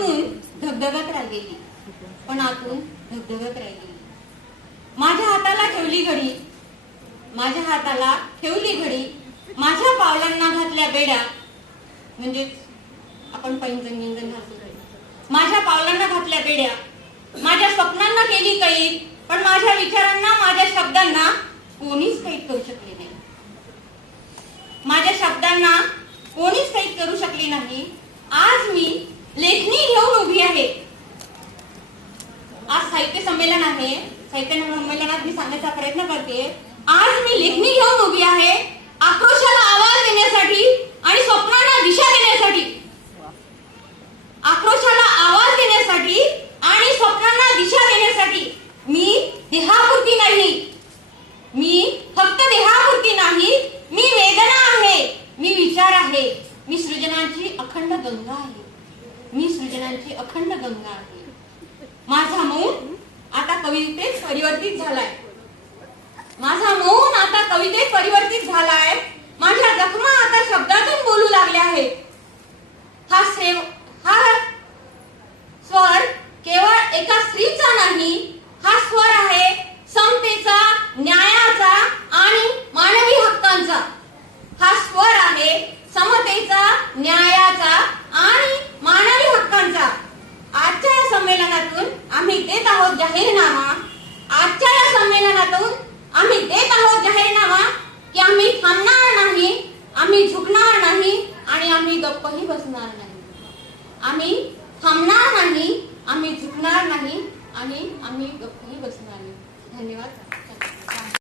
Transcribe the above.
आतून धगधगत राहिलेली, पण आतून धगधगत राहिलेली. माझ्या हाताला ठेवली घडी, माझ्या हाताला ठेवली घडी, माझ्या पावलांना घातल्या बेड्या, म्हणजेच आपण पैंजण विंजण घालतो. माझ्या पावलांना घातल्या बेड्या, माझ्या स्वप्नांना केली कैद, पण माझ्या विचारांना, माझ्या शब्दांना कोणीच कैद करू शकले नाही. माझ्या शब्दांना कोणीच कैद करू शकले नाही. आज मी लेखणी घेऊन उभी आहे. आज साहित्य संमेलन आहे. साहित्य संमेलनात मी सांगण्याचा प्रयत्न करते. आज मी लेखणी घेऊन उभी आहे, आक्रोशाला आवाज देण्यासाठी आणि स्वप्नांना दिशा देण्यासाठी. आक्रोशाला आवाज देण्यासाठी आणि स्वप्नांना दिशा देण्यासाठी. मी देहापुरती नाही, मी फक्त देहापुरती नाही, मी वेदना आहे, मी विचार आहे, मी सृजनांची अखंड गंगा आहे, मी सृजनांची अखंड गंगा आहे. माझा मौन आता कवितेत परिवर्तित झालाय. माझा मौन आता कवितेत परिवर्तित झालाय. माझ्या जखमा आता शब्दातून बोलू